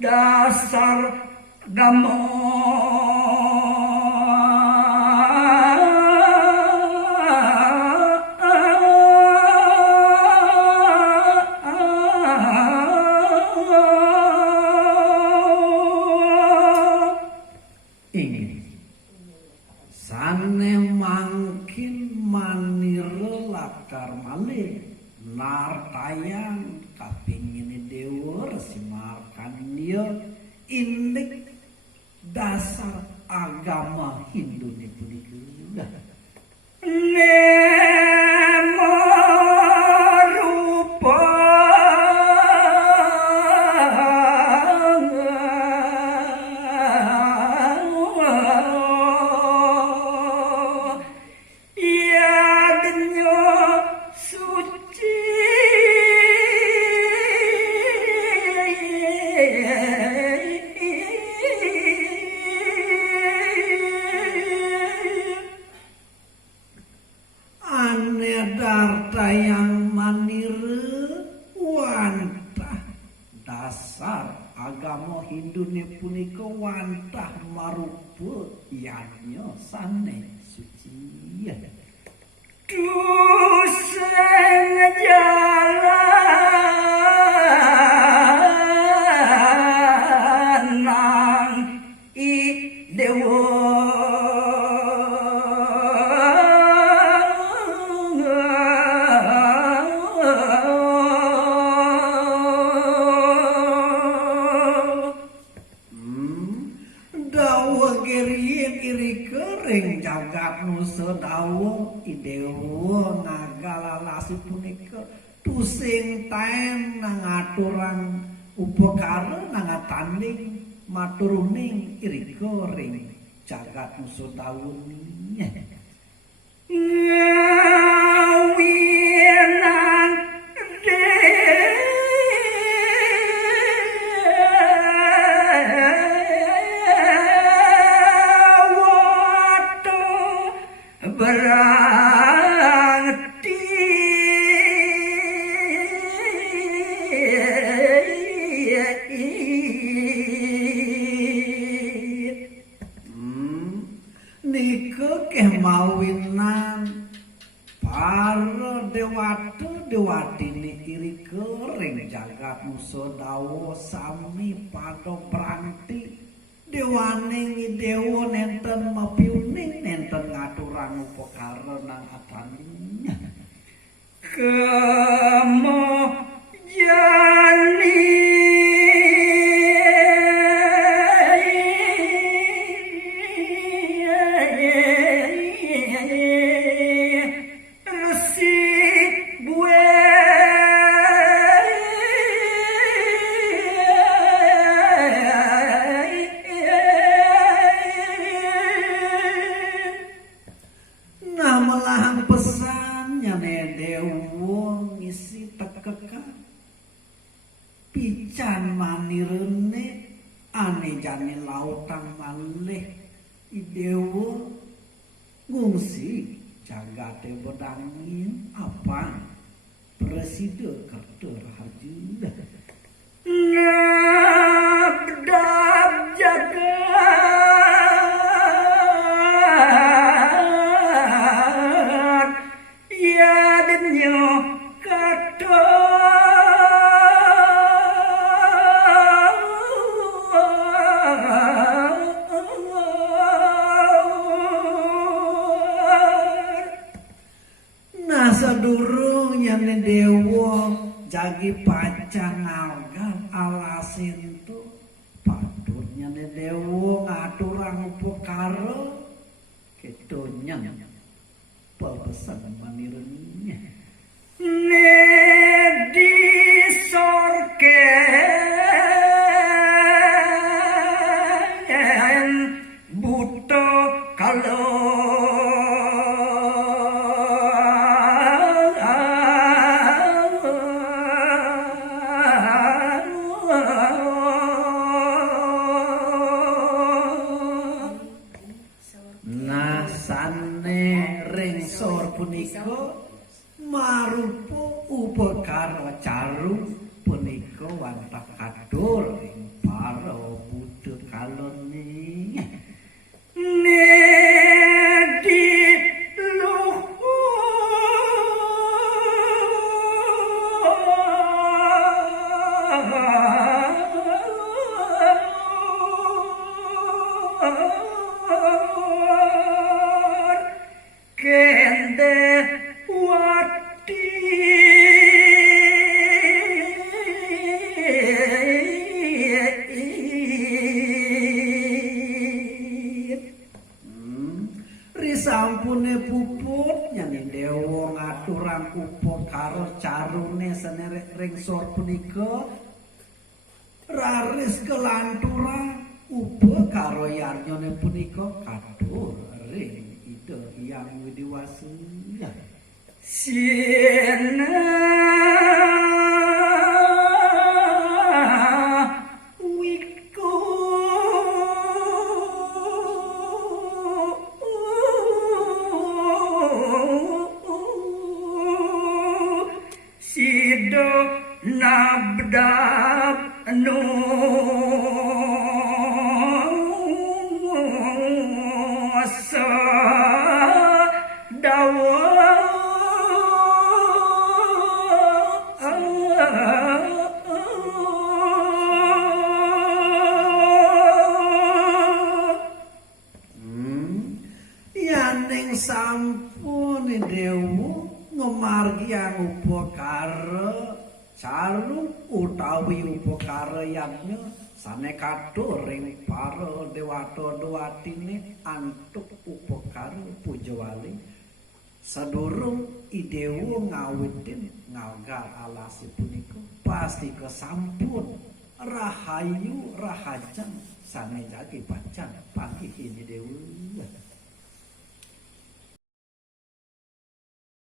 dasar gamo ini sane mangkin manire lakar malih nartayang kapingine dewa resimarkan dia indik dasar agama Hindu nih punika nemo rupa yang manire wantah dasar agama Hindu punika wantah marupa yannya sane suci dusen jalan nang i dewa jagat nusa dawa idewa ngagalalasi punika tusing taen nang aturang upakara nang tanding maturuning irika ring jagat nusa dawa ngawinan berarti nika kemawinan para dewata dewatine irika ring jagat nusa dawa sami pada branti dewaning dewa nenten mapiuning nenten ngaturang upakara nang ataninya kemo jani pican manirene ane jane lautang malih idewa ngungsi jagate bedangin apa presiden kerta rahayu nabdab jagat ya denyo kato sadurungnya dewa jagi pancang algan alasin tu padurnya dewa ngaturang upakara kedonya pepesan manirnya di sorken buto kalau karo caru punika wantah kadul ing para butuh kaloni nedi kende wati risampune puput nyanyi dewa ngaturan uput karo carune senerek ringsor punika raris kelanturan upo karo yarnyone punika kadur ring ide yang widiwasi siena wiku sido nabdab no yaning sampun dewu ngamargi upakara caru utawi upakara yagna sane kadur ing para dewata dewatine antuk upakara pujawali sadurung idewu ngawitin ngawgal alasi punika pasti kesampun rahayu rahajan sane jagi pacan pagi ini dewu